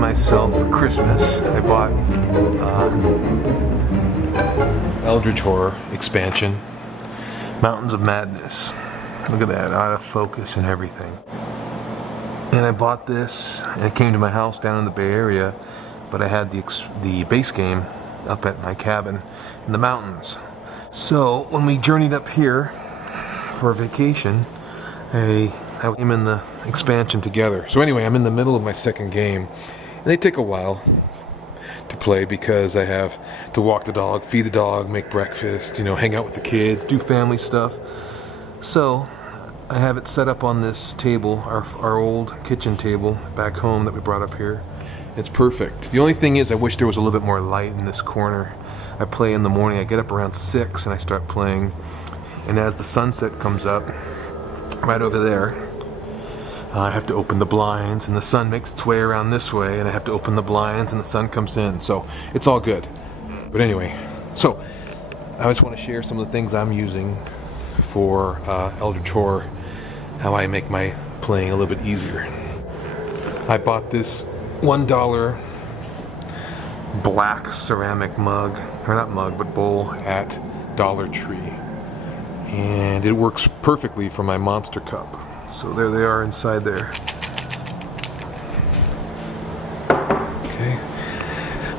myself for Christmas. I bought Eldritch Horror expansion, Mountains of Madness. Look at that, out of focus and everything. And I bought this, and it came to my house down in the Bay Area, but I had the base game up at my cabin in the mountains. So when we journeyed up here for a vacation, I came in the expansion together. So anyway, I'm in the middle of my second game, and they take a while to play because I have to walk the dog, feed the dog, make breakfast, you know, hang out with the kids, do family stuff. So I have it set up on this table, our old kitchen table back home that we brought up here. It's perfect. The only thing is I wish there was a little bit more light in this corner. I play in the morning. I get up around 6 and I start playing. And as the sunset comes up, right over there, I have to open the blinds, and the sun makes its way around this way, and I have to open the blinds and the sun comes in. So it's all good. But anyway, so I just want to share some of the things I'm using for Eldritch Horror, how I make my playing a little bit easier. I bought this $1 black ceramic mug, or not mug, but bowl at Dollar Tree. And it works perfectly for my monster cup. So there they are inside there. Okay.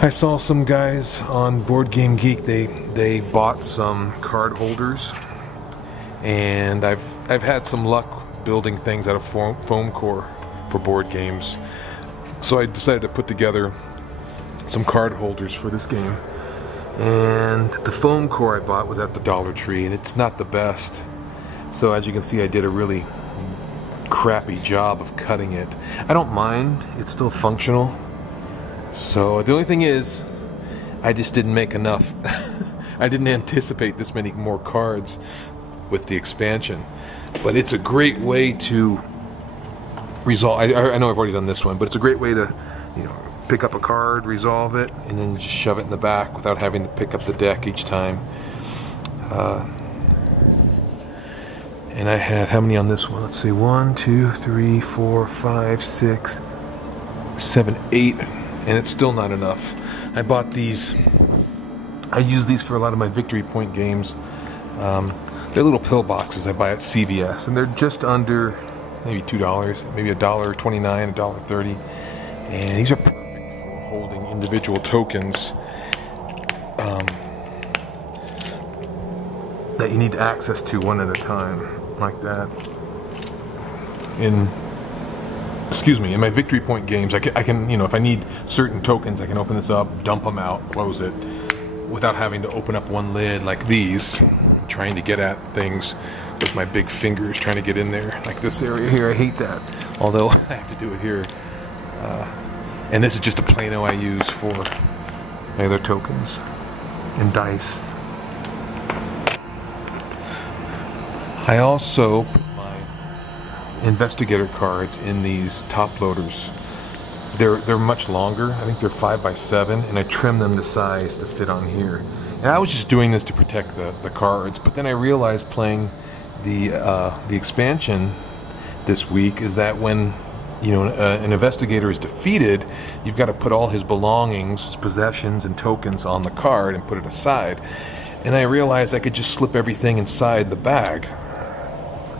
I saw some guys on Board Game Geek, they bought some card holders. And I've had some luck building things out of foam core for board games. So I decided to put together some card holders for this game. And the foam core I bought was at the Dollar Tree, and it's not the best. So as you can see, I did a really crappy job of cutting it. I don't mind, it's still functional. So the only thing is, I just didn't make enough. I didn't anticipate this many more cards with the expansion. But it's a great way to resolve. I know I've already done this one, but it's a great way to, you know, pick up a card, resolve it, and then just shove it in the back without having to pick up the deck each time. And I have, how many on this one? Let's see, 1, 2, 3, 4, 5, 6, 7, 8, and it's still not enough. I bought these, I use these for a lot of my victory point games. They're little pill boxes I buy at CVS, and they're just under maybe $2, maybe $1.29, $1.30, and these are perfect for holding individual tokens that you need access to one at a time, like that. In my victory point games, I can, you know, if I need certain tokens, I can open this up, dump them out, close it, without having to open up one lid like these, trying to get at things with my big fingers, trying to get in there, like this area here. I hate that, although I have to do it here. And this is just a Plano I use for my other tokens and dice. I also put my investigator cards in these top loaders. They're much longer. I think they're 5x7, and I trim them to size to fit on here. And I was just doing this to protect the cards, but then I realized playing the expansion this week is that when, you know, an investigator is defeated, you've got to put all his belongings, his possessions and tokens on the card and put it aside. And I realized I could just slip everything inside the bag.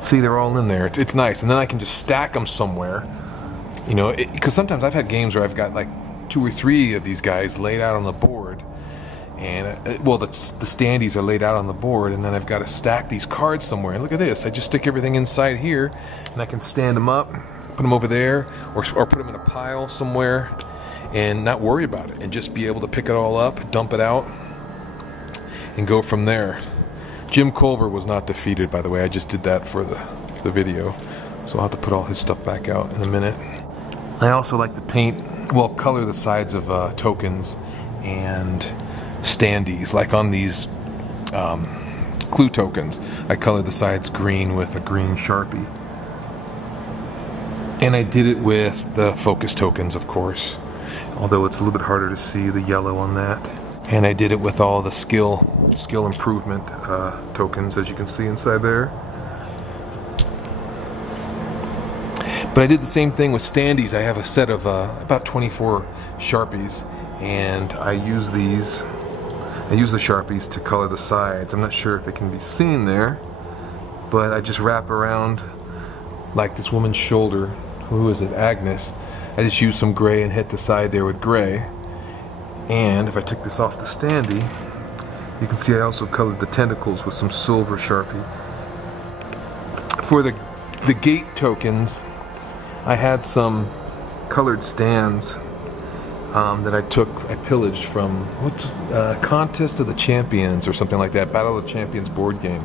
See, they're all in there. It's nice, and then I can just stack them somewhere. You know, because sometimes I've had games where I've got like 2 or 3 of these guys laid out on the board, and well, the standees are laid out on the board, and then I've got to stack these cards somewhere. And look at this, I just stick everything inside here, and I can stand them up, put them over there, or put them in a pile somewhere, and not worry about it, and just be able to pick it all up, dump it out, and go from there. Jim Culver was not defeated, by the way. I just did that for the video, so I'll have to put all his stuff back out in a minute. I also like to color the sides of tokens and standees, like on these clue tokens. I colored the sides green with a green Sharpie. And I did it with the focus tokens, of course, although it's a little bit harder to see the yellow on that. And I did it with all the skill improvement tokens, as you can see inside there. But I did the same thing with standees. I have a set of about 24 Sharpies, and I use these. I use the Sharpies to color the sides. I'm not sure if it can be seen there, but I just wrap around like this woman's shoulder. Who is it? Agnes. I just use some gray and hit the side there with gray. And if I took this off the standee, you can see I also colored the tentacles with some silver Sharpie. For the gate tokens, I had some colored stands that I pillaged from what's Contest of the Champions or something like that, Battle of the Champions board game.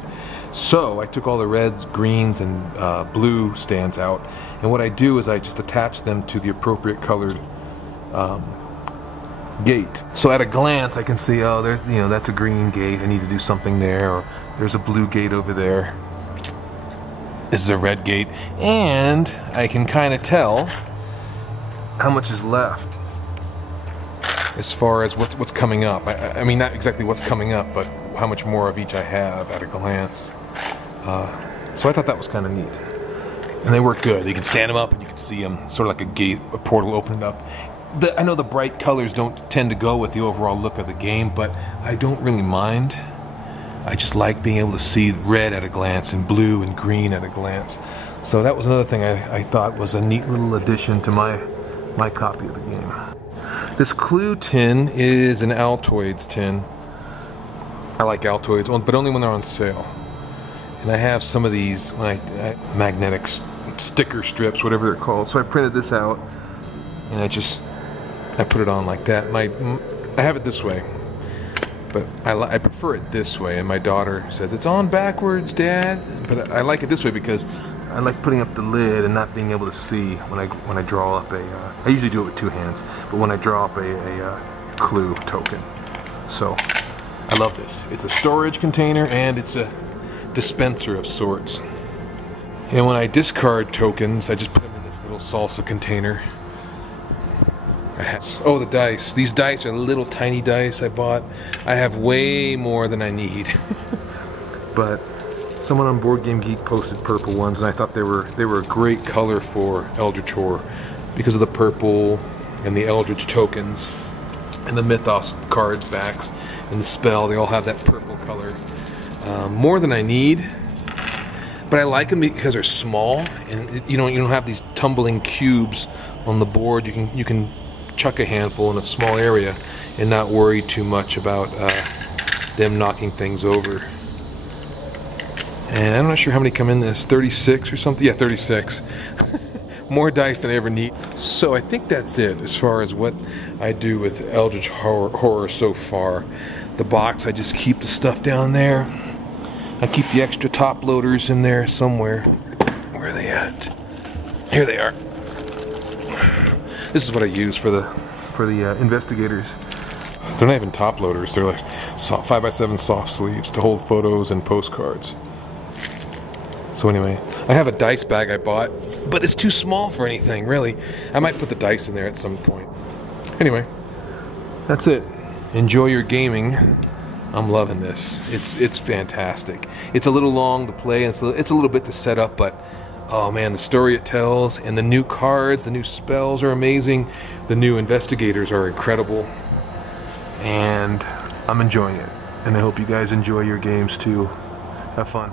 So I took all the reds, greens, and blue stands out, and what I do is I just attach them to the appropriate colored gate. So at a glance I can see, oh, there's, you know, that's a green gate, I need to do something there, or there's a blue gate over there. This is a red gate, and I can kind of tell how much is left as far as what's coming up. I mean, not exactly what's coming up, but how much more of each I have at a glance. So I thought that was kind of neat. And they work good. You can stand them up and you can see them, sort of like a gate, a portal opened up. I know the bright colors don't tend to go with the overall look of the game, but I don't really mind. I just like being able to see red at a glance and blue and green at a glance. So that was another thing I thought was a neat little addition to my copy of the game. This Clue tin is an Altoids tin. I like Altoids, but only when they're on sale. And I have some of these magnetic sticker strips, whatever they're called. So I printed this out, and I put it on like that. I have it this way, but I prefer it this way. And my daughter says it's on backwards, Dad. But I like it this way because I like putting up the lid and not being able to see when I draw up I usually do it with two hands, but when I draw up a Clue token. So I love this. It's a storage container and it's a dispenser of sorts. And when I discard tokens, I just put them in this little salsa container. Oh, the dice. These dice are little tiny dice I bought. I have way more than I need. But someone on Board Game Geek posted purple ones, and I thought they were a great color for Eldritch Horror because of the purple and the Eldritch tokens and the Mythos cards backs and the spell. They all have that purple color. More than I need, but I like them because they're small, and you don't have these tumbling cubes on the board. You can chuck a handful in a small area and not worry too much about them knocking things over. And I'm not sure how many come in this, 36 or something? Yeah, 36. More dice than I ever need. So I think that's it as far as what I do with Eldritch Horror so far. The box, I just keep the stuff down there. I keep the extra top loaders in there somewhere. Where are they at? Here they are. This is what I use for the investigators. They're not even top loaders. They're like 5x7 soft sleeves to hold photos and postcards. So anyway, I have a dice bag I bought, but it's too small for anything, really. I might put the dice in there at some point. Anyway, that's it. Enjoy your gaming. I'm loving this. It's fantastic. It's a little long to play, and it's a little bit to set up, but oh man, the story it tells, and the new cards, the new spells are amazing. The new investigators are incredible, and I'm enjoying it. And I hope you guys enjoy your games too. Have fun.